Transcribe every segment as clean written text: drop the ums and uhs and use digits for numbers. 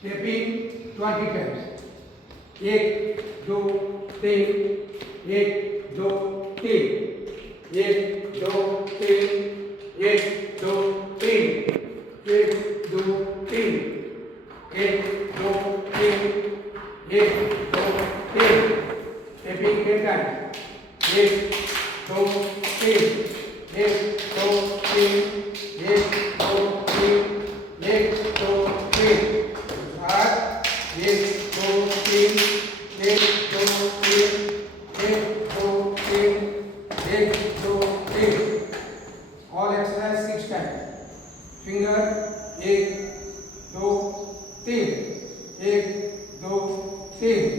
Tapping 20 times. 1 2 3 1 2 3 1 2 3 1 2 3 1 2 3 1 2 3 1 2 3 Tapping 10 times. 1 2 3 1 2 3 1 2 3 1 2 3 start 1 2 3 1 2 3 1 2 3 1 2 3 all exercise 6 times. Finger 1 2 3 1 2 3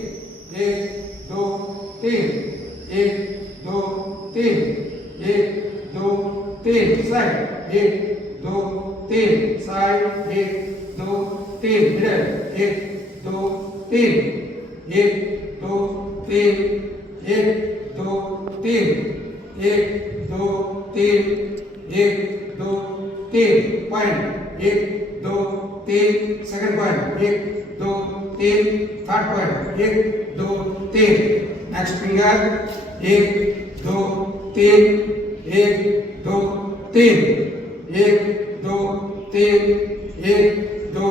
1 2 3 1 2 3 1 2 3 side 1 2 3 side 1 2 3 middle 1 2 3 1 2 3 1 2 3 1 2 3 1 2 3 point 1 2 3 second point 1 2 3 third point 1 2 3 next finger 1 2 3 1 2 3 1 2 3 1 2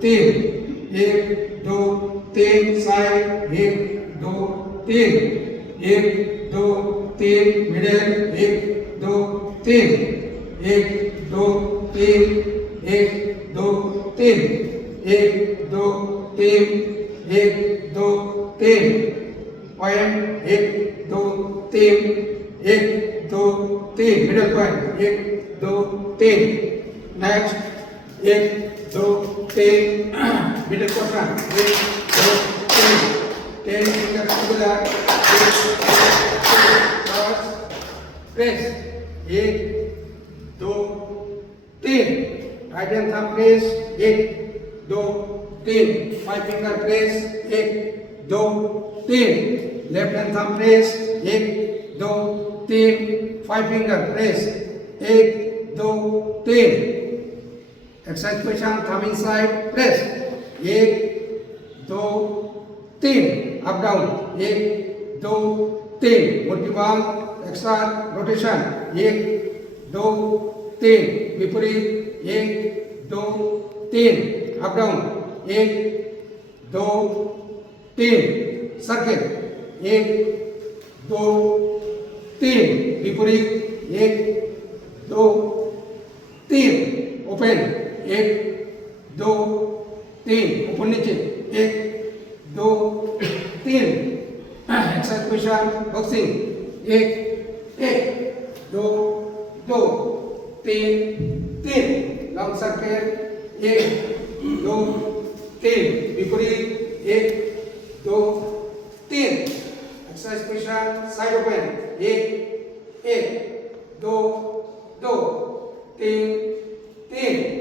3 1 2 3 side 1 2 3 1 2 3 middle 1 2 3 1 2 3 1 2 3 1 2 3 1 2 3 point 1 2 3 1 2 3 middle point 1 2 3 next 1 2 3 middle portion 1 2 3 10 fingers together 1 press 1 2 3 right hand thumb press 1 2 3 5 finger press 1 2 3 left hand thumb press 1 2 3 5 finger press 1 2 3 exercise position thumb inside press 1 2 3 up down 1 2 3 multi palm extra rotation 1 2 3 विपरीत 1 2 3 up down 1 2 3 circle 1 2 3 विपरीत 1 2 3 open 1 2 3 ऊपर नीचे 1 2 3 exercise position boxing 1 1 2 2 3 3 long circle 1 2 3 विपरीत 1 2 3 exercise position side open 1 1 2 2 3 3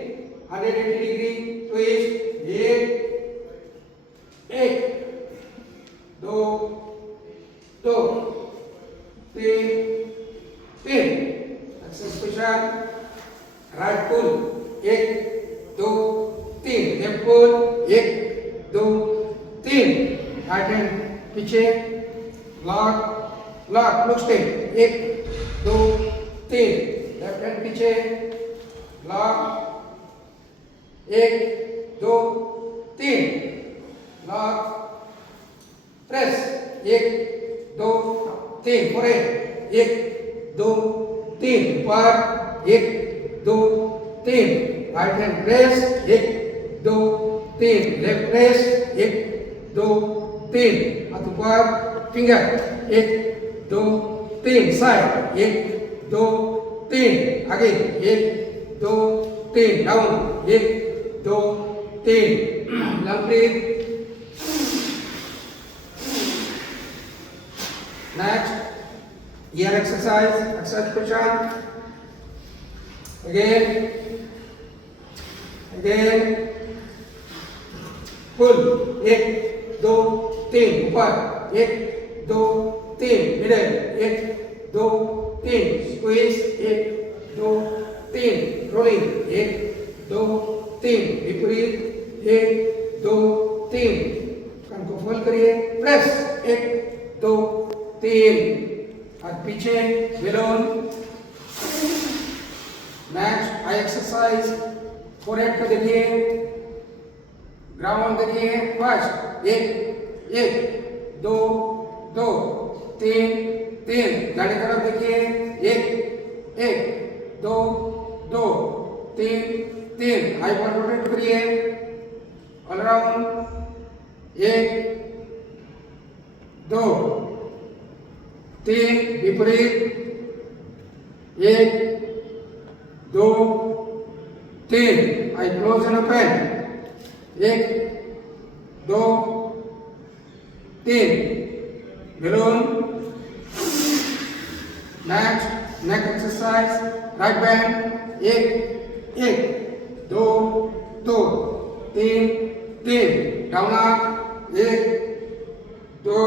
180 degree twist 1 1 2 2 3 3 exercise position right pull 1 2 3 left pull 1 2 3 right hand पीछे lock lock look stay 1 2 3 left hand पीछे lock 1 2 3 lock press 1 2 3 फोरे 1 2 3 ऊपर 1 2 3 right hand press 1 2 3 left press 1 2 3 हाथ ऊपर finger 1 2 3 side 1 2 3 आगे 1 2 3 down 1 2 3 लंब breathe next ear exercise position again pull 1 2 3 ऊपर 1 2 3 middle 1 2 3 squeeze 1 2 3 rolling 1 2 3 विपरीत 1 दो तीन, कान को फोल्ड करिए, प्रेस, एक दो तीन, हाथ पीछे, balloon. Next I exercise, forehead को देखिए, ग्राउंड देखिए, फर्स्ट एक एक, दो दो, तीन तीन, दाहिनी तरफ देखिए, एक एक, दो दो, तीन तीन, आई पर रोटेट करिए, ऑल अराउंड, एक दो तीन, विपरीत, एक दो तीन, आई क्लोज एंड ओपन, एक दो तीन, बेलून। नेक्स्ट नेक एक्सरसाइज, राइट बैंड, एक एक, दो दो, तीन तीन, डाउन अप, एक दो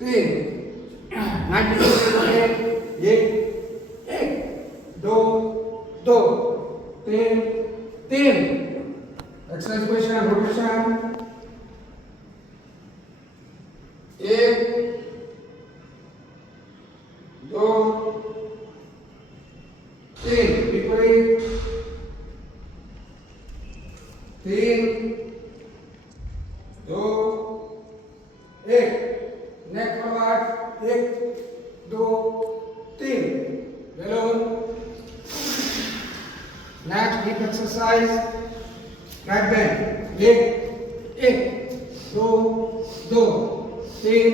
तीन, 90 डिग्री, एक एक, दो दो, तीन तीन, एक्सरसाइज पोजीशन, रोटेशन, एक दो तीन, विपरीत, तीन दो एक, नेक फॉरवर्ड, एक दो तीन, balloon. Next hip exercise, right band, एक एक, दो दो, तीन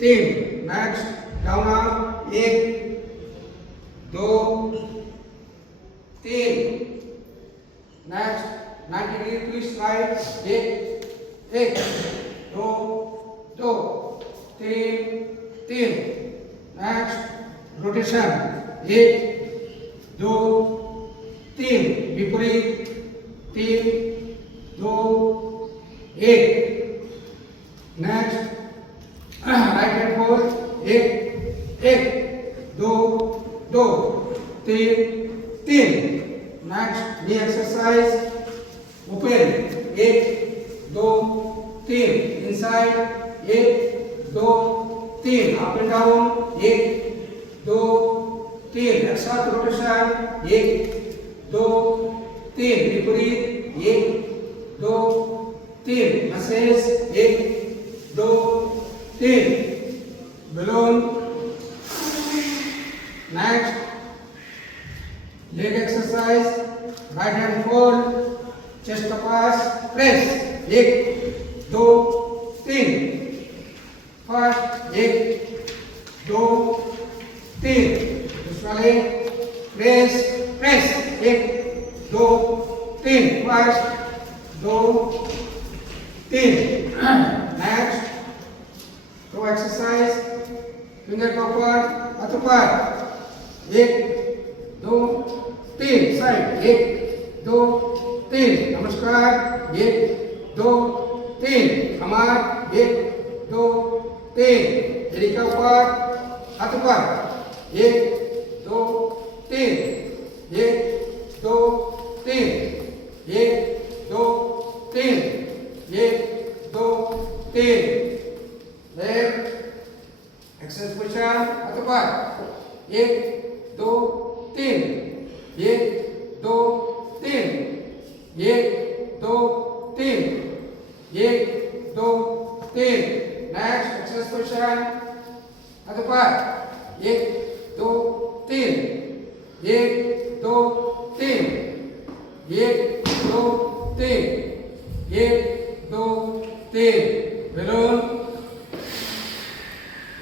तीन, नेक्स्ट डाउन अप, एक दो तीन, नेक्स्ट 90 डिग्री ट्विस्ट राइट, एक एक, दो दो, तीन तीन, नेक्स्ट रोटेशन, एक दो तीन, विपरीत, तीन दो एक, नेक्स्ट राइट हैंड फोल्ड, एक एक, दो दो, तीन तीन, नेक्स्ट नी एक्सरसाइज, ओपन, एक दो तीन, इनसाइड, एक दो तीन, अप एंड डाउन, एक दो तीन, एक साथ रोटेशन, एक दो तीन, विपरीत, एक दो तीन, मैसेज, एक दो तीन, balloon. Next leg exercise, right hand fold, chest का पास, प्रेस, एक दो तीन, फर्स्ट, एक दो तीन, दूसरा लेग, प्रेस प्रेस, एक दो तीन, फर्स्ट दो तीन। नेक्स्ट तो एक्सरसाइज, फिंगर के ऊपर, हाथ ऊपर, एक दो तीन, साइड, एक दो तीन, नमस्कार, एक दो तीन, कमर, एक दो तीन, एड़ी के ऊपर, हाथ ऊपर, एक दो तीन, एक दो तीन, एक दो तीन, एक दो तीन, लेफ्ट एक्सरसाइज पोजीशन, हाथ ऊपर, एक दो तीन, एक दो तीन, एक दो तीन, एक दो तीन, नेक्स्ट एक्सरसाइज पोजीशन, हाथ ऊपर, एक दो तीन, एक दो तीन, एक दो तीन, एक दो तीन, balloon.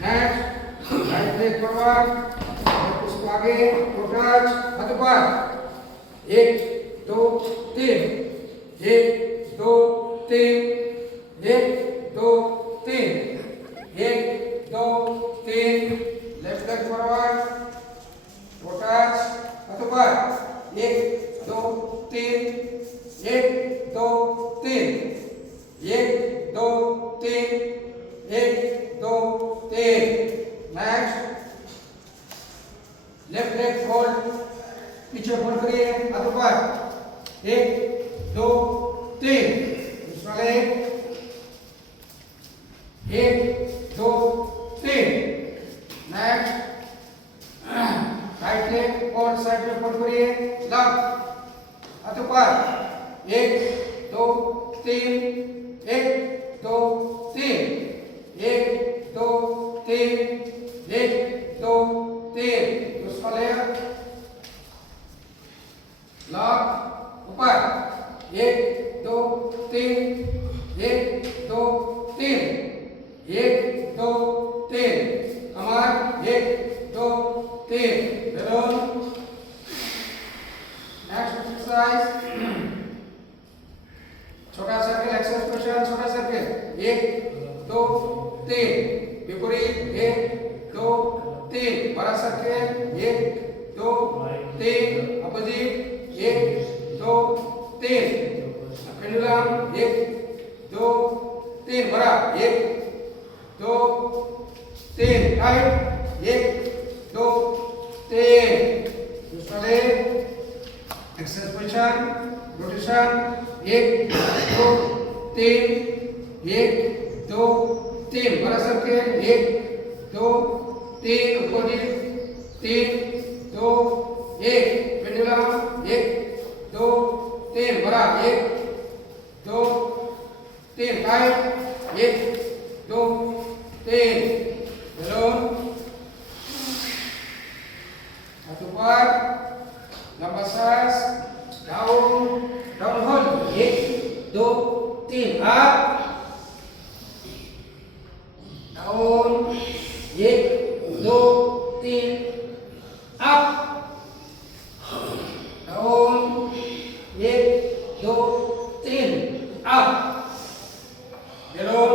Next right leg forward, उसको आगे, टच, हाथ ऊपर, एक दो तीन, एक दो तीन, एक दो तीन, एक दो तीन, लेफ्ट लेग फॉरवर्ड, टच, हाथ ऊपर, एक दो तीन, एक दो तीन, एक दो तीन, एक दो तीन। नेक्स्ट लेफ्ट लेग फोल्ड, पीछे फोल्ड करिए, हाथ ऊपर, एक दो तीन, वाले 1 2 3 नेक्स्ट राइट लेग और साइड में फोल्ड करिए लेफ्ट हाथ ऊपर 1 2 3 1 2 3 1 2 3 1 2 3 उसका लेयर लॉक ऊपर 1 2 3 1 2 3 1 2 3 कमर 1 2 3 बैलून नेक्स्ट एक्सरसाइज छोटा सर्कल एक्सरसाइज क्वेश्चन छोटा सर्कल 1 2 3 विपरीत 1 2 3 बड़ा सर्कल 1 2 3 अपोजिट 1 2 3 पेंडुलम 1 2 3 बड़ा 1 2 3 राइट 1 2 3 दूसरा ले एक्सरसाइज पोजीशन रोटेशन 1 2 3 1 2 3 बड़ा सर्कल 1 2 3 अपोजिट 3 2 1 पेंडुलम 1 2 3 बड़ा 1 2 3 राइट 1 2 3 बैलून हाथ ऊपर लंबा सांस down down hold 1 2 3 up down 1 2 3 up down 1 2 3 up balloon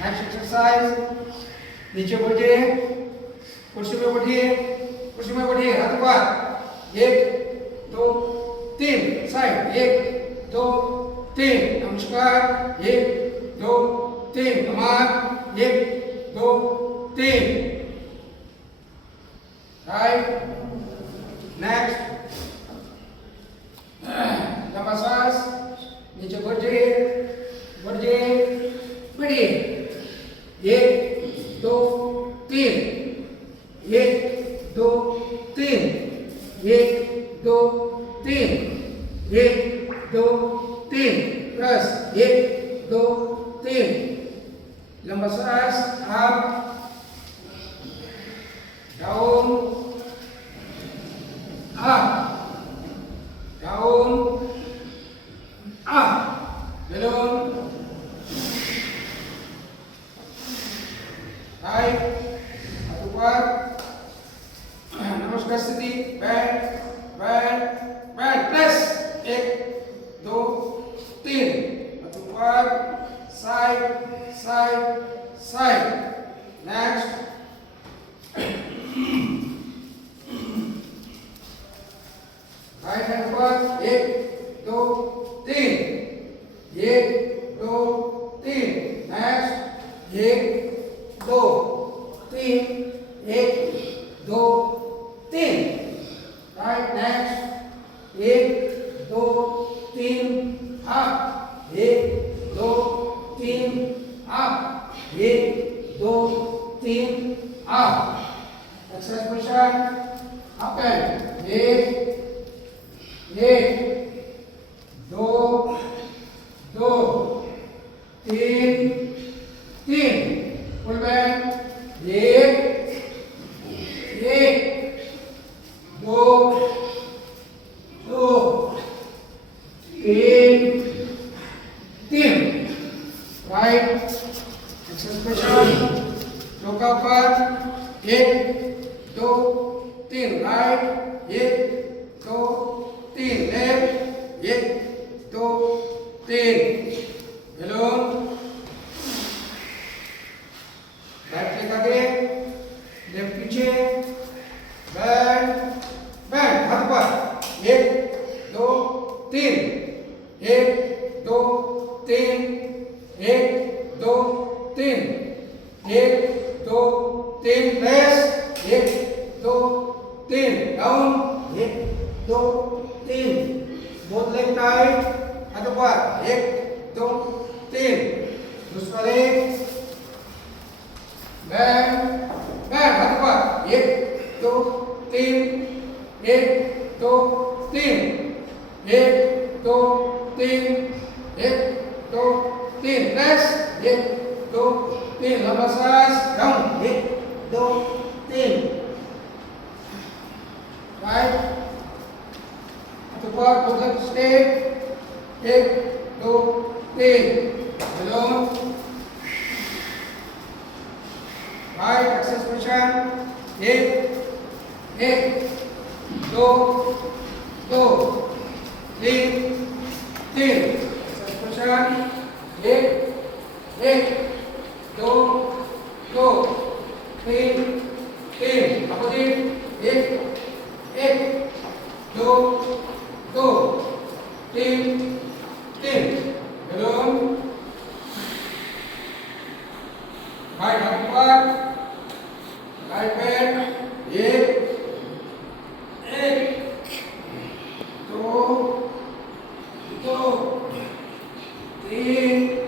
next exercise नीचे बैठिए कुर्सी में बैठिए हाथ ऊपर 1 2 3 साइड 1 2 3 नमस्कार 1 2 3 कमान 1 2 3 राइट नेक्स्ट लंबा सांस नीचे बैठिए 1 2 3 1 2 3 1 2 3 1 2 3 प्लस 1 2 3 लंबा सांस up down up balloon right हाथ ऊपर नमस्कार स्थिति बैंड प्रेस 1 2 3 हाथ ऊपर साइड नेक्स्ट राइट हैंड ऊपर 1 2 3 1 2 3 next 1 2 3 1 2 3 right next 1 2 3 up 1 2 3 up 1 2 3 up exercise position up and 1 2 2 3 full band 1 2 2 3 right exercise चौका पर 1 2 3 right 1 2 3 left 1 2 3 balloon right leg आगे लेफ्ट पीछे बैंड हाथ पर 1 2 3 1 2 3 1 2 3 1 2 3 press 1 2 3 down 1 2 3 both leg tight, हाथों पर 1 2 3, दूसरा लेग बैंड बैंड, हाथों पर 1 2 3, 1 2 3, 1 2 3, 1 2 3, press 1 2 3, lambas सांस, down 1 2 3, right, हाथों पर both legs straight 1 2 3, belong, right, access position 1 1 2 2 3 3, access position 1 1 2 2 3 3, opposite 1 1 2 2 3 3, belum, right hand पर right hand 1 1 2 2 3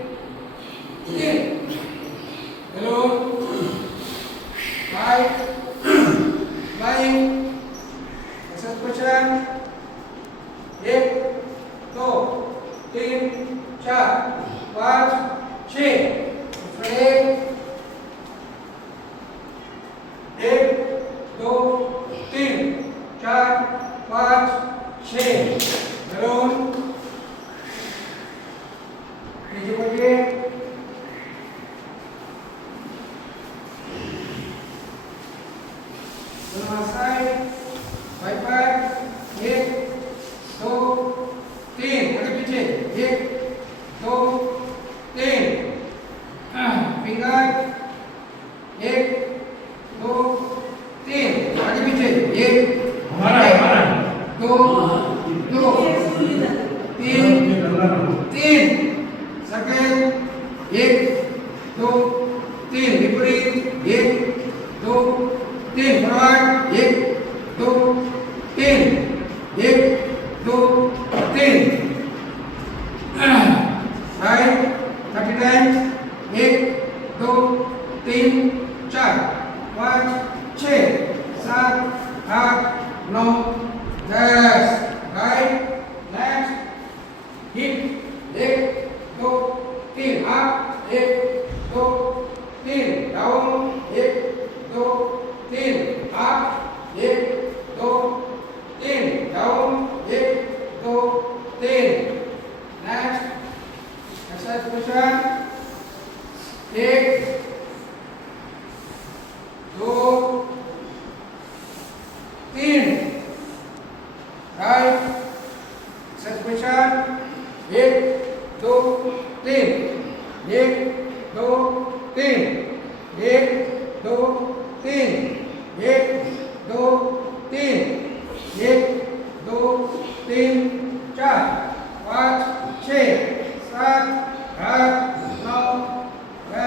3, belum, right flying, access position 1 2 3 4 5 6, straight 1 2 3 4 5 6, belum, नीचे पहुंचिए, दोनों साइड बाई बाई 1 2 3, आगे पीछे 1 2 3, फिंगर 1 2 3, आगे पीछे 1 2 2 3 3, सर्कल 1 2 3, विपरीत 1 2 3, forward 1 2 3 1 2 3, right 30 times 1 2 3 4 5 6 7 8 9 10, right next hip 1 2 3, up 1 2 3, down 1 2 3, up 1 2 3, down 1 2 3, next exercise position 1 2 3, right exercise position 1 2 3, 1 2 3, 1 2 3, 1 2 3, 1 2 3 4 5 6 7 8 9 10,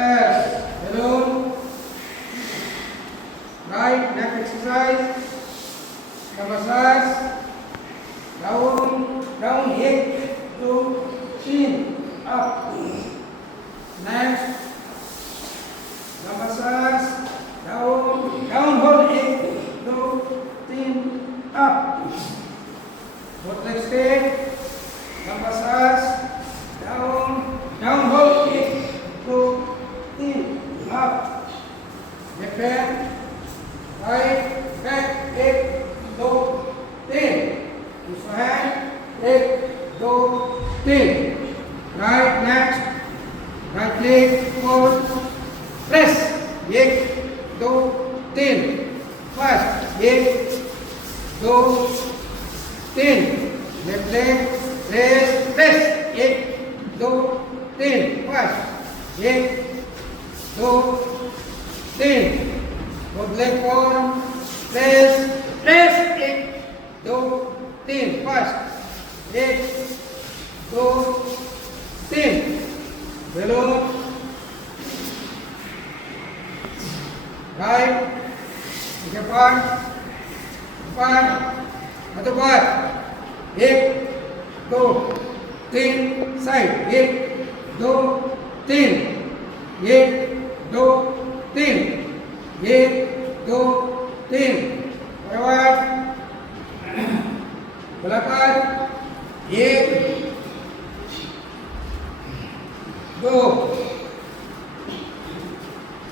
balloon, right, next exercise, massage, down down 1 2 3, up, next massage, down down hold 1 2 3, up, both legs straight, massage, down down hold 1 2 3, up, left hand right back 1 2 3, दूसरा hand 1 2 3, right, next right leg forward, press 1 2 3, first 1 2 3, left leg press 1 2 3, first 1 2 3, both leg forward, press 1 2 3, first 1 2 3, below, right, depan, atau buat, 1 दो तीन side, एक दो तीन, एक दो तीन, एक दो तीन, बराबर गोलाकार, एक दो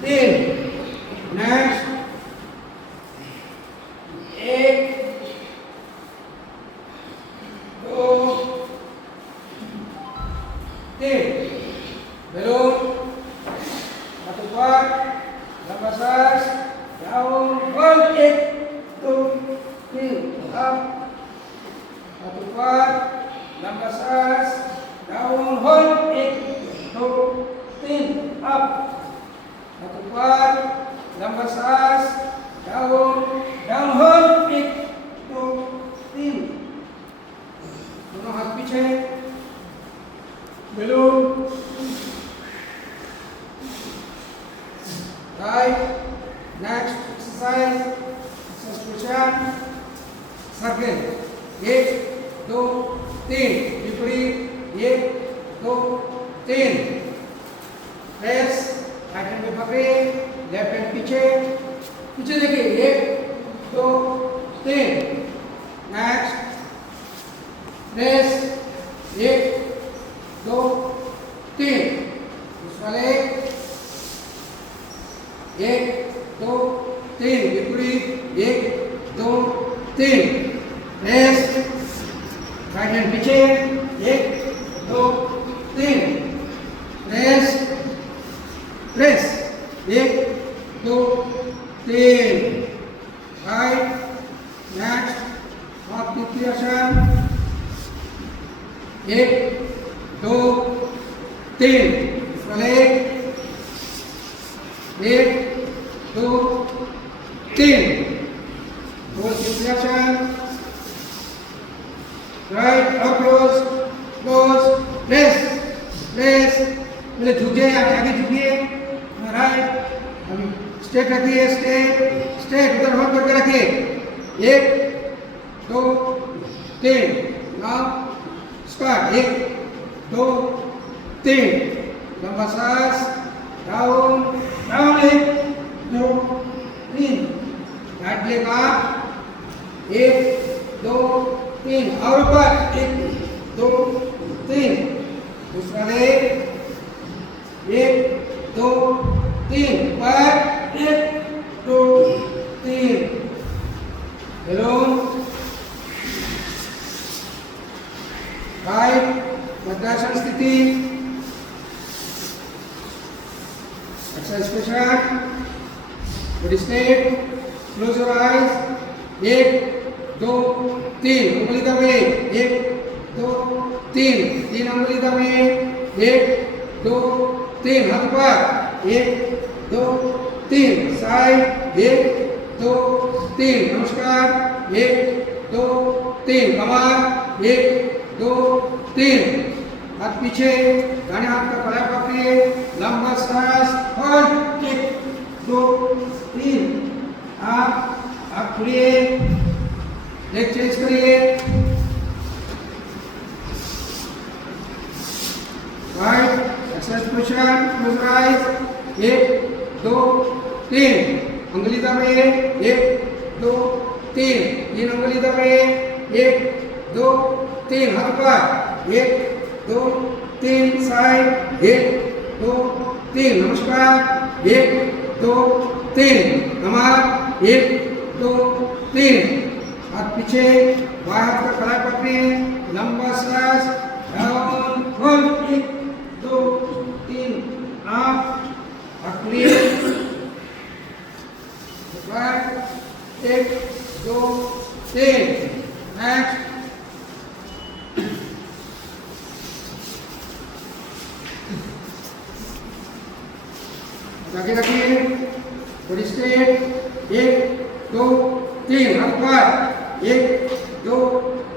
तीन, नेक्स्ट एक दो तीन, belum satu kuat, lambas sas, daun, hold, एक दो तीन, up, satu kuat, lambas sas, daun, hold, एक दो तीन, up, satu kuat, lambas sas, daun, down, hold, एक दो तीन, दोनों हाथ पीछे, belum, right, next exercise position, circle, एक दो तीन, विपरीत, एक दो तीन, प्रेस, राइट हैंड में पकड़े, लेफ्ट हैंड पीछे, पीछे देखिए, एक दो तीन, नेक्स्ट, प्रेस, एक दो तीन, दूसरा लेग, एक दो तीन, विपरीत, एक दो तीन, प्रेस, राइट हैंड पीछे, एक दो तीन, प्रेस, प्रेस, एक दो तीन, राइट, नेक्स्ट, हाथ की क्रियाशन, एक दो तीन, दूसरा लेग, एक दो तीन, गोल की क्रियाशन, राइट, अब क्लोज, क्लोज, प्रेस, प्रेस, पहले झुकिए, आगे झुकिए, राइट, अभी स्ट्रेट रखिए, स्ट्रेट, स्ट्रेट, उधर होल्ड करके रखिए, एक दो तीन, नाउ स्टार्ट, एक दो तीन, लंबा सांस, डाउन, डाउन, एक दो तीन, राइट लेग अप, एक दो तीन, और ऊपर, एक दो तीन, दूसरा लेग, एक दो तीन, ऊपर, एक दो तीन, बैलून, राइट, वज्रासन स्थिति, exercise question, body straight, close your eyes, एक दो तीन, उंगली दबे, एक दो तीन, तीन उंगली दबे, एक दो तीन, हाथ ऊपर, एक दो तीन, साइड, एक दो तीन, नमस्कार, एक दो तीन, कमर, एक दो तीन, हाथ पीछे, दाहिने हाथ का कलाई पकड़िए, लंबा सांस, होल्ड, एक दो तीन, आप खुलिए, लेग चेंज करिए, right, exercise position, close your eyes, एक दो तीन, उंगली दबाइए, एक दो तीन, तीन उंगली दबाइए, एक दो तीन, हाथ ऊपर, एक दो तीन, साइड, एक दो तीन, नमस्कार, एक दो तीन, कमर, एक दो तीन, हाथ पीछे, बाएं हाथ का कलाई पकड़िए, लंबा सांस, डाउन, होल्ड, एक दो तीन, अप, क्लियर, एक दो तीन, नेक्स्ट, आगे रखिए, बॉडी स्ट्रेट, एक दो तीन, हाथ ऊपर, एक दो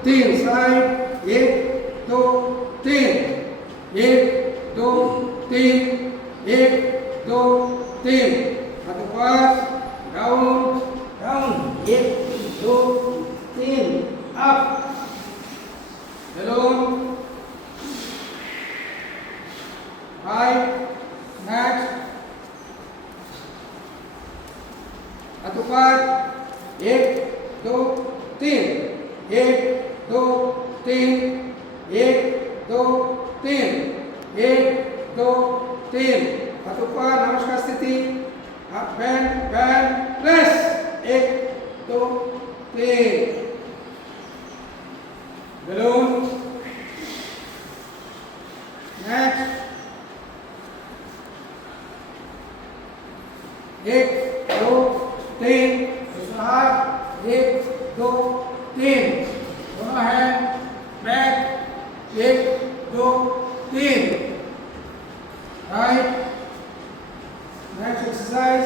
तीन, साइड, एक दो तीन, एक दो तीन, एक दो तीन, हाथ ऊपर, डाउन, डाउन, एक दो तीन, अप, हेलो, दो तीन, एक दो तीन, एक दो तीन, एक दो तीन, हाथ ऊपर, नमस्कार स्थिति, बैंड बैंड प्रेस, एक दो तीन, बैलून, नेक्स्ट, एक दो तीन, दूसरा हाथ, एक दो तीन, दोनों हैंड बैक, एक दो तीन, राइट, नेक्स्ट एक्सरसाइज,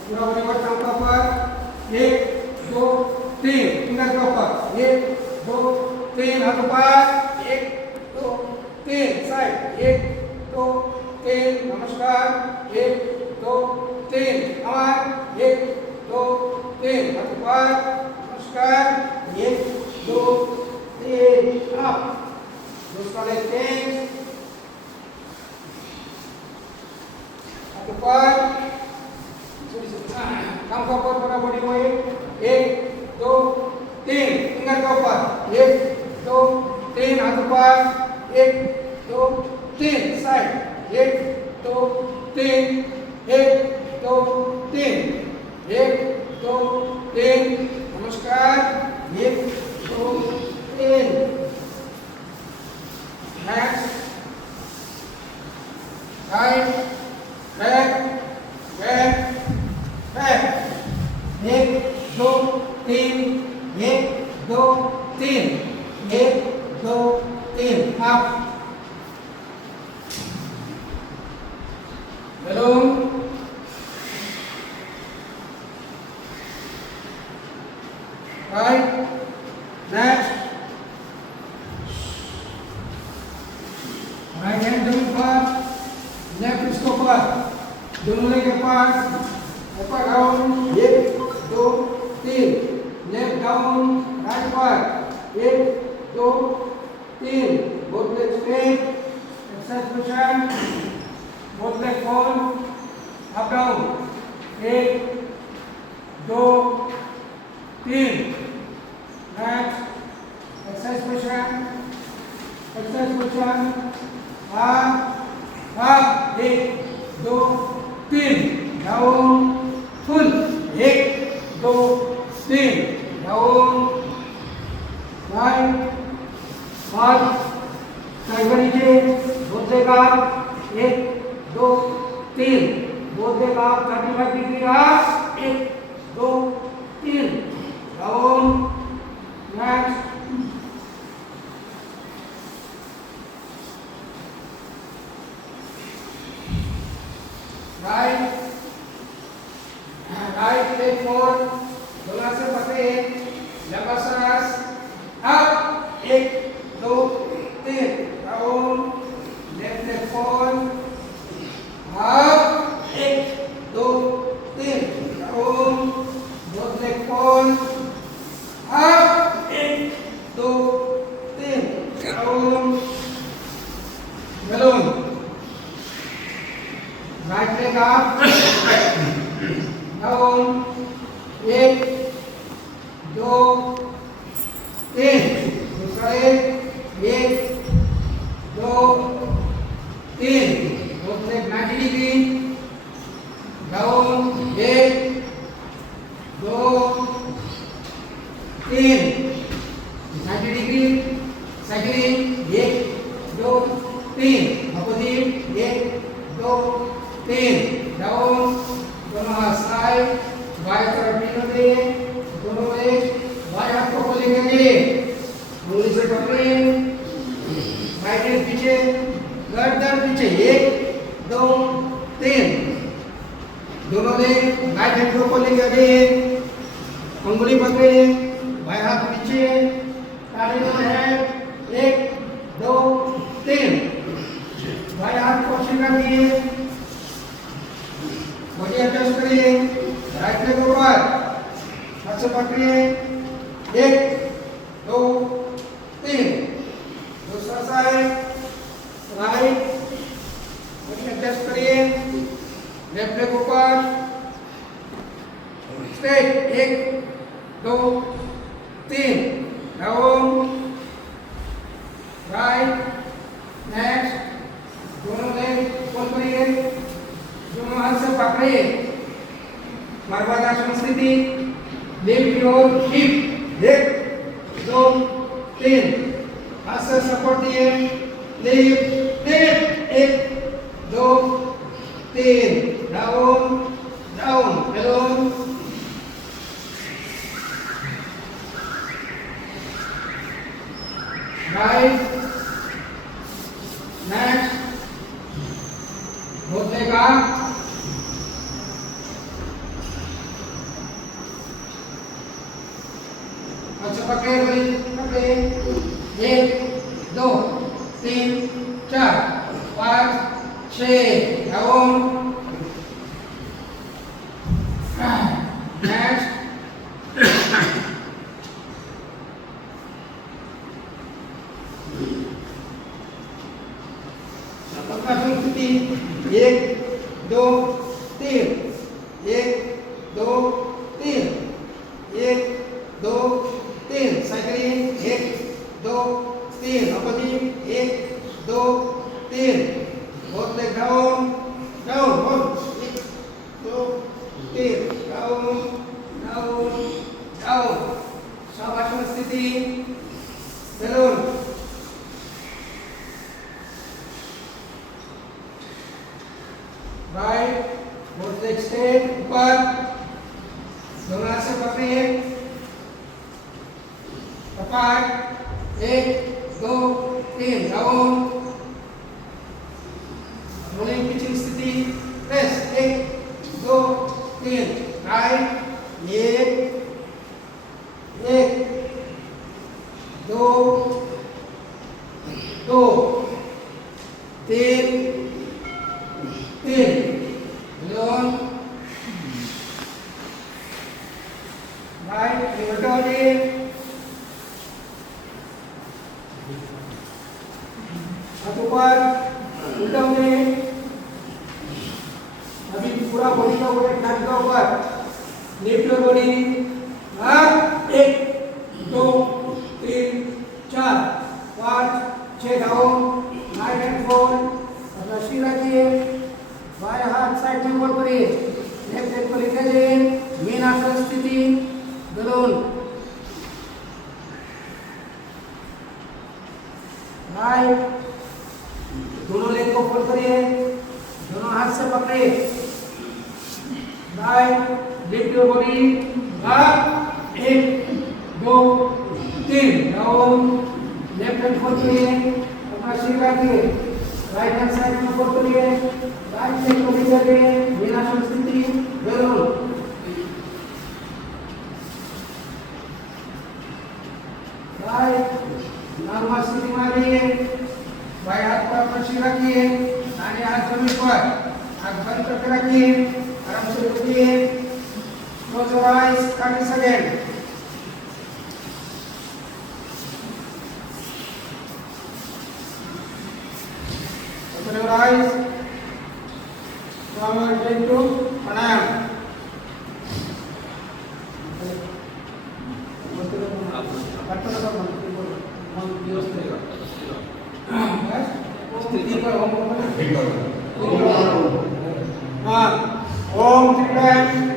पूरा बॉडी वर्क काम का ऊपर, एक दो तीन, फिंगर के ऊपर, एक दो तीन, हाथ ऊपर, एक दो तीन, साइड, एक दो तीन, नमस्कार, एक दो तीन, आर, एक दो तीन, हाथ ऊपर, नमस्कार, एक दो तीन, अप, दूसरा लेग चेंज, हाथ ऊपर, काम का ऊपर, पूरा बॉडी को एक दो तीन, फिंगर के ऊपर, एक दो तीन, हाथ ऊपर, एक दो तीन, साइड, एक दो तीन, एक दो तीन, एक दो तीन, नमस्कार, एक दो तीन, next, right, back back back, एक दो तीन, एक दो तीन, एक दो तीन, up, balloon, right, next, right hand जमीन पर, लेफ्ट इसके ऊपर, दोनों लेग के पास, ऊपर डाउन, एक दो तीन, लेफ्ट डाउन, राइट पर, एक दो तीन, both leg straight, exercise position, both leg fall, up down, एक दो तीन, नेक्स्ट, एक्सरसाइज पोजीशन, अप, एक दो तीन, डाउन, फुल, एक दो तीन, डाउन, राइट, हाथ, टाइगर नीचे, बोथ लेग अप, एक दो तीन, both leg up, 35 degree up, एक दो तीन, down, next, right, right leg four, दोनों से पकड़े, लंबा सांस, अप, एक दो तीन, down, left leg four, up, एक दो तीन, down, both leg four, up, एक दो तीन, down, balloon, right leg up, down, एक दो तीन, दूसरा लेग, एक दो तीन, बोथ लेग 90 डिग्री, डाउन, एक दो तीन, 90 डिग्री, साइकिलिंग, एक दो तीन, अपोजिट, एक दो तीन, डाउन, दोनों हाथ साइड, बाएं तरफ नीचे दे, दोनों लेग, बाएं हाथ को खोलेंगे, उंगली से पकड़े, राइट हैंड पीछे, गर्दन पीछे, एक दो तीन, दोनों लेग, राइट हैंड को खोलेंगे अगेन, उंगली पकड़े, बाएं हाथ पीछे, ताली दोनों हैंड, एक दो तीन, बाएं हाथ को स्वीकार किए, बॉडी एडजस्ट करिए, राइट लेग ऊपर, हाथ से पकड़िए, एक दो तीन, दूसरा साइड, राइट, बॉडी एडजस्ट करिए, लेफ्ट लेग ऊपर, स्ट्रेट 1 2 3 डाउन राइट नेक्स्ट दोनों लेग पुल करिए दोनों हाथ से पकड़िए मर्वादासन स्थिति लिफ्ट योर हिप 1 2 3 हाथ से सपोर्ट दिए lift 1 2 3 down down alone right next घुटने का अच्छा पकड़े पकड़े 1 2 3 4 5 6 डाउन नेक्स्ट स्थिति 1 2 3 1 2 3 1 2 3 cycling 1 2 3 opposite 1 2 3 both leg down down 1 2 3 down down down शाबाश स्थिति balloon right both leg straight ऊपर दोनों हाथ से पकड़िए अपार्ट 1 2 3 डाउन रोलिंग पिचिंग स्थिति press 1 2 3 right 1 2 2 3 3 Leon right inverted हाथ ऊपर उल्टा होने अभी पूरा बॉडी का वेट नाक का ऊपर lift your body up 1 2 3 4 5 6 down right hand fold अपना सिर रखिए बाएं हाथ साइड में ऊपर करिए लेफ्ट हैंड को लेकर जाइए मीन आसन स्थिति बैलून राइट दोनों लेग को फोल्ड करिए दोनों हाथ से पकड़िए right lift your body up 1 2 3 down left hand fold करिए अपना सिर रखिए राइट हैंड साइड में फोल्ड करिए राइट लेग को लेकर जाइए मीन आसन स्थिति बैलून राइट नॉर्मल स्थिति में आइए बाएं हाथ पर अपना सिर रखिए दाहिने हाथ जमीन पर आंख बंद करके रखिए आराम से उठिए close your eyes 30 second open your eyes now we are going to pranayam ओम त्रिकाय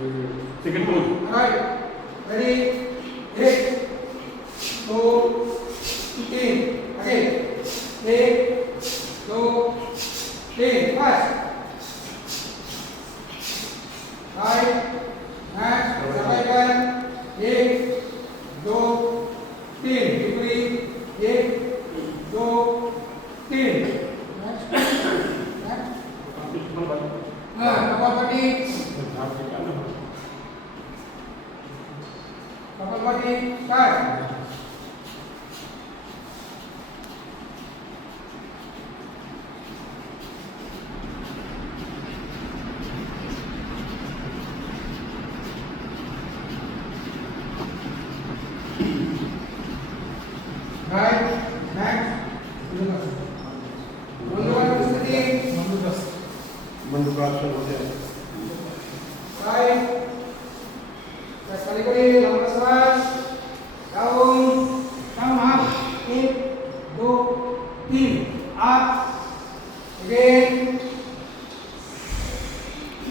Second pose. Right. Ready? 1, 2, 3. Again. 1, 2, 3. Fast. Right. Next. Sampaikan. 1, 2, 3. Diberi. 1, 2, 3. Next. Next. Kapal tadi. Kapal tadi. Start. Right. Next. Mundur sedikit. Mendukaskan hotel. Right. Sekali-kali lama seras. Daun. Sama. 1, 2, 3. Up. Again.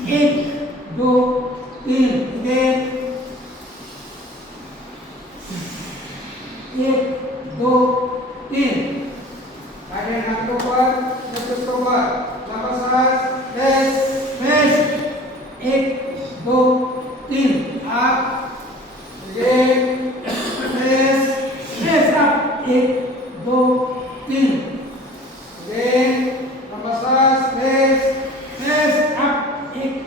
1, 2, 3. Again. 1, 2, 3. Ada yang nak coba, terus coba. Lama seras. Press. Press. 1, 2, 3. Up. Again. Press. Press up. 1, 2, 3. Again. Lama seras. Press. Press up. 1,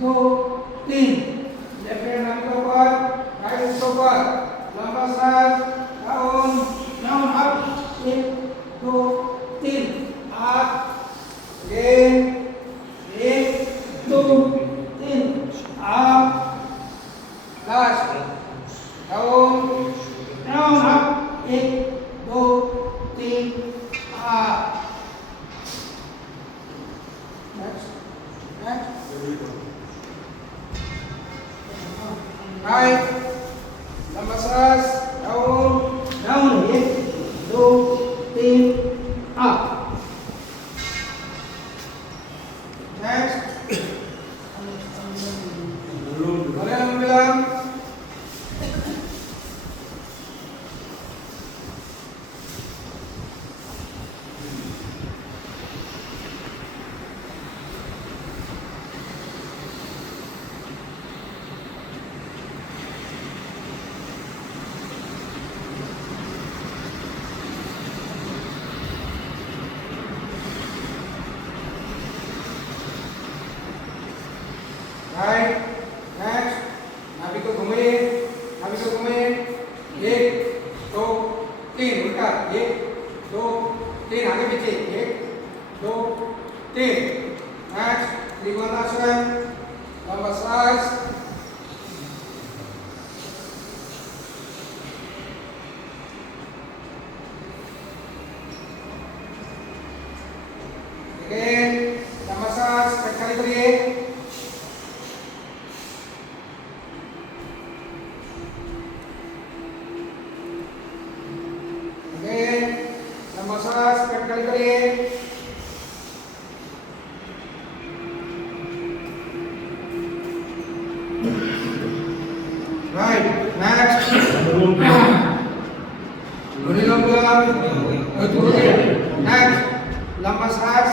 2, 3. Left hand nak coba. Right coba. Lama seras. Down. Down up. 1, 2, 3. Up. Again. 1, 2, 3. Up. Last. Down. Down up. 1, 2, 3. Up. Next. Next. Right. Lama seras. Down. Down. 1, 2, 3. Up. Next. Boleh yang bilang? Right. Next. Nabi ko gumain. Nabi ko gumain. 1, 2, 3. Ulit ka. 1, 2, 3. आगे पीछे. 1, 2, 3. Next. Trikonasana. Lama seras. Again. Lama seras. Sekali beri. Lama seras, kali-kali. Right, next. Ulang. Next. Lama seras.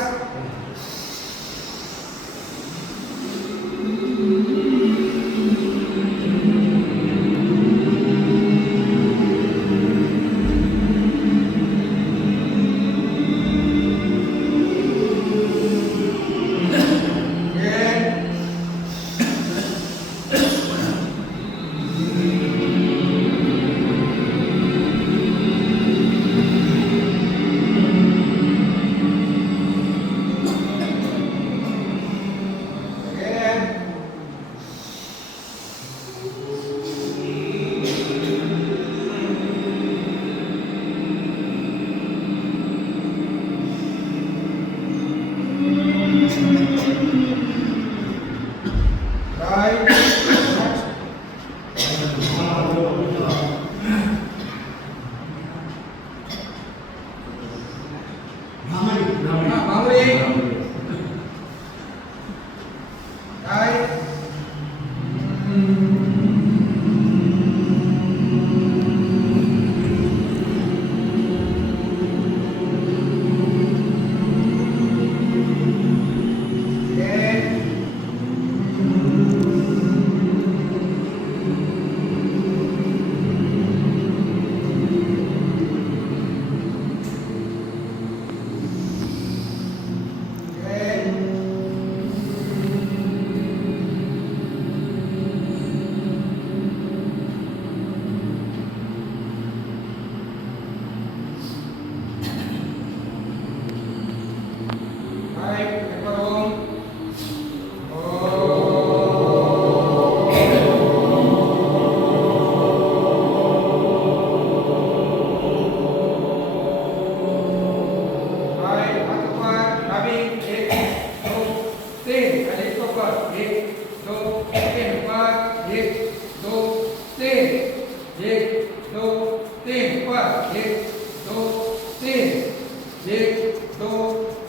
Right.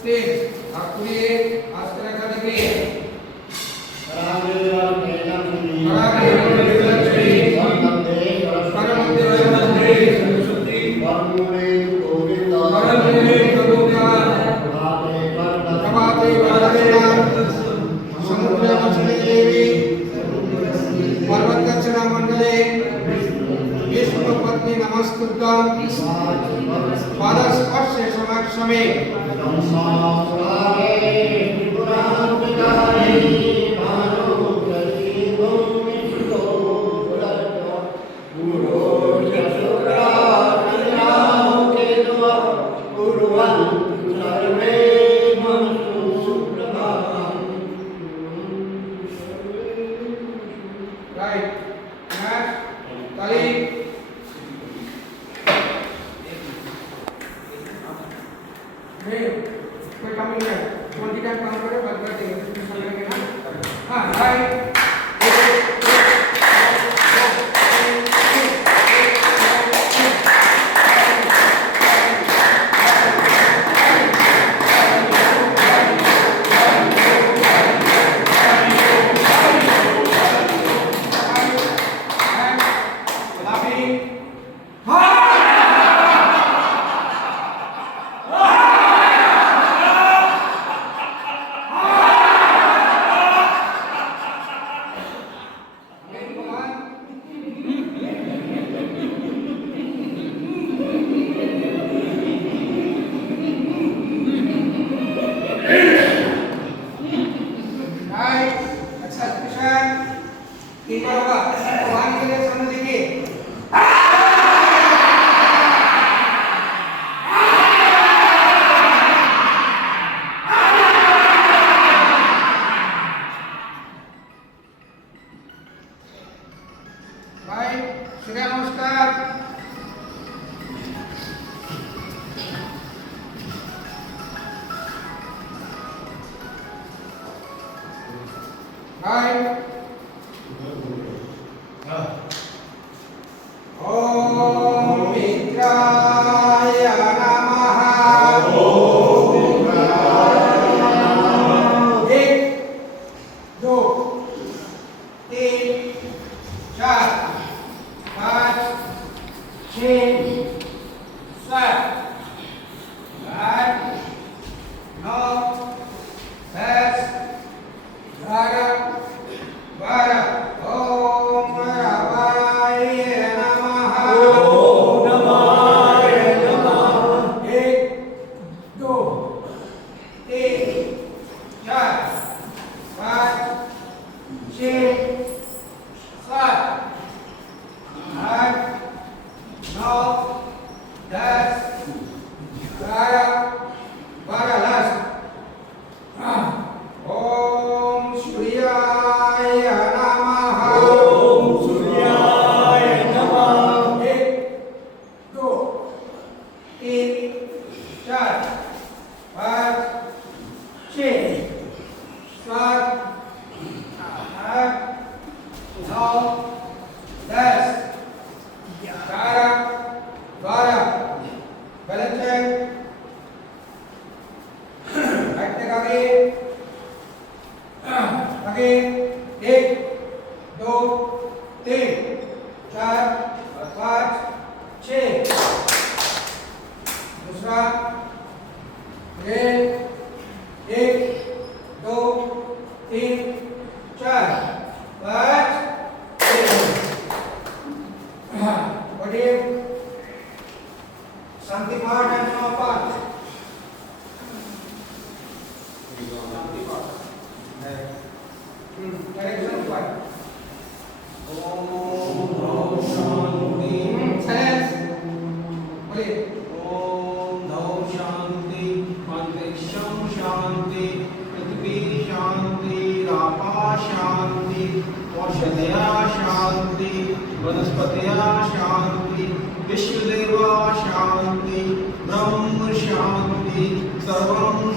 3 आखिरी आस्ते रखा देखिए पत्नी नमस्तुभ्यं पादस्पर्श समक्षमे right next ताली कोई काम नहीं है 20 टाइम काम करो बात करते हैं इसमें समय लगेगा हां राइट विश्वदेवा शांति ब्रह्म शांति सर्वं